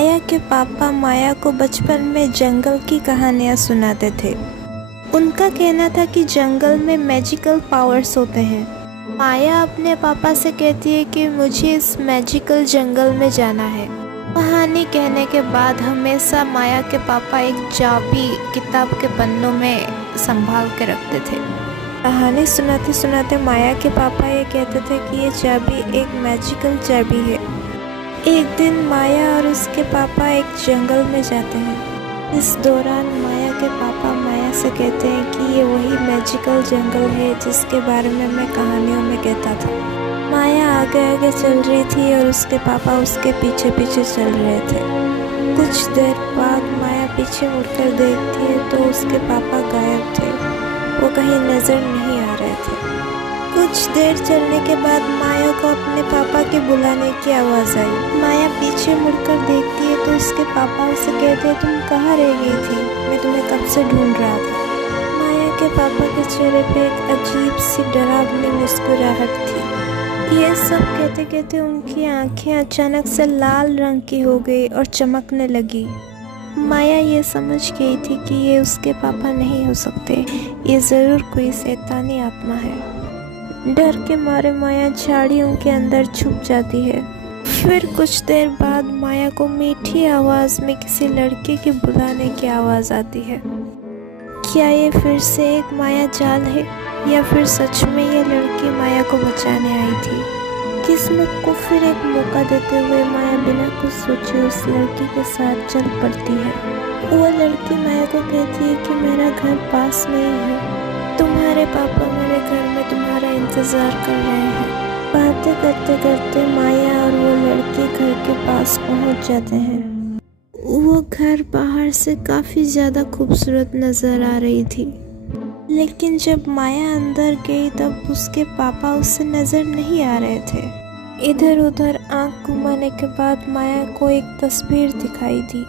माया के पापा माया को बचपन में जंगल की कहानियाँ सुनाते थे। उनका कहना था कि जंगल में मैजिकल पावर्स होते हैं। माया अपने पापा से कहती है कि मुझे इस मैजिकल जंगल में जाना है। कहानी कहने के बाद हमेशा माया के पापा एक चाबी किताब के पन्नों में संभाल के रखते थे। कहानी सुनाते सुनाते माया के पापा ये कहते थे कि ये चाबी एक मैजिकल चाबी है। एक दिन माया और उसके पापा एक जंगल में जाते हैं। इस दौरान माया के पापा माया से कहते हैं कि ये वही मैजिकल जंगल है जिसके बारे में मैं कहानियों में कहता था। माया आगे आगे चल रही थी और उसके पापा उसके पीछे पीछे चल रहे थे। कुछ देर बाद माया पीछे मुड़कर देखती है तो उसके पापा गायब थे, वो कहीं नज़र नहीं आ रहे थे। कुछ देर चलने के बाद माया को अपने पापा के बुलाने की आवाज़ आई। माया पीछे मुड़कर देखती है तो उसके पापा उसे कहते हैं, तुम कहाँ रह गई थी? मैं तुम्हें कब से ढूंढ रहा था। माया के पापा के चेहरे पे एक अजीब सी डरावनी मुस्कुराहट थी। ये सब कहते कहते उनकी आंखें अचानक से लाल रंग की हो गई और चमकने लगी। माया ये समझ गई थी कि ये उसके पापा नहीं हो सकते, ये ज़रूर कोई शैतानी आत्मा है। डर के मारे माया झाड़ियों के अंदर छुप जाती है। फिर कुछ देर बाद माया को मीठी आवाज़ में किसी लड़के के बुलाने की आवाज़ आती है। क्या ये फिर से एक माया जाल है या फिर सच में ये लड़की माया को बचाने आई थी? किस्मत को फिर एक मौका देते हुए माया बिना कुछ सोचे उस लड़की के साथ चल पड़ती है। वो लड़की माया को कहती है कि मेरा घर पास में ही है, तुम्हारे पापा मेरे घर में तुम्हारा इंतज़ार कर रहे हैं। बातें करते करते माया और वो लड़के घर के पास पहुंच जाते हैं। वो घर बाहर से काफ़ी ज़्यादा खूबसूरत नज़र आ रही थी, लेकिन जब माया अंदर गई तब उसके पापा उससे नज़र नहीं आ रहे थे। इधर उधर आंख घुमाने के बाद माया को एक तस्वीर दिखाई दी।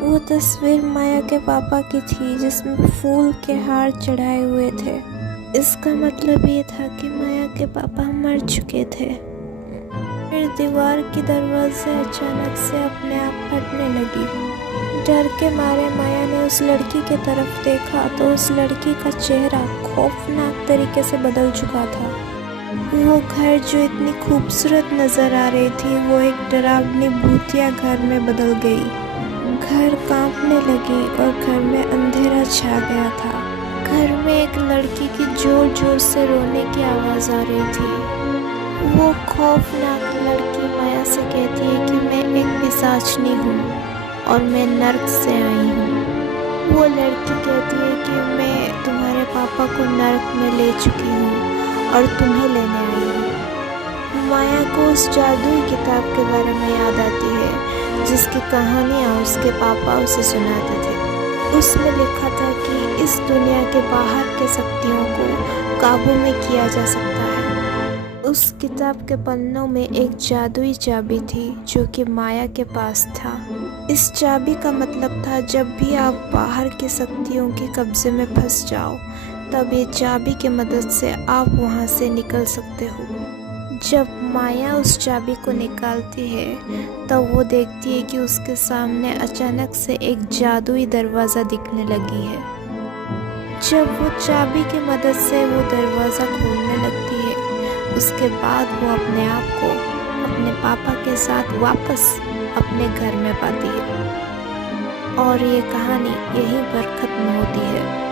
वो तस्वीर माया के पापा की थी जिसमें फूल के हार चढ़ाए हुए थे। इसका मतलब ये था कि माया के पापा मर चुके थे। फिर दीवार की दरवाजे अचानक से अपने आप फटने लगी। डर के मारे माया ने उस लड़की की तरफ देखा तो उस लड़की का चेहरा खौफनाक तरीके से बदल चुका था। वो घर जो इतनी खूबसूरत नज़र आ रही थी वो एक डरावनी भूतिया घर में बदल गई। घर कांपने लगी और घर में अंधेरा छा गया था। घर में एक लड़की की जोर जोर से रोने की आवाज़ आ रही थी। वो खौफनाक लड़की माया से कहती है कि मैं एक पिशाचनी हूँ और मैं नर्क से आई हूँ। वो लड़की कहती है कि मैं तुम्हारे पापा को नर्क में ले चुकी हूँ और तुम्हें लेने आई हूँ। माया को उस जादुई किताब के बारे में याद आती है जिसकी कहानियाँ उसके पापा उसे सुनाते थे। उसमें लिखा था कि इस दुनिया के बाहर के शक्तियों को काबू में किया जा सकता है। उस किताब के पन्नों में एक जादुई चाबी थी जो कि माया के पास था। इस चाबी का मतलब था जब भी आप बाहर की शक्तियों के कब्जे में फंस जाओ तब ये चाबी की मदद से आप वहाँ से निकल सकते हो। जब माया उस चाबी को निकालती है तब वो देखती है कि उसके सामने अचानक से एक जादुई दरवाज़ा दिखने लगी है। जब वो चाबी की मदद से वो दरवाज़ा खोलने लगती है उसके बाद वो अपने आप को अपने पापा के साथ वापस अपने घर में पाती है। और ये कहानी यहीं पर ख़त्म होती है।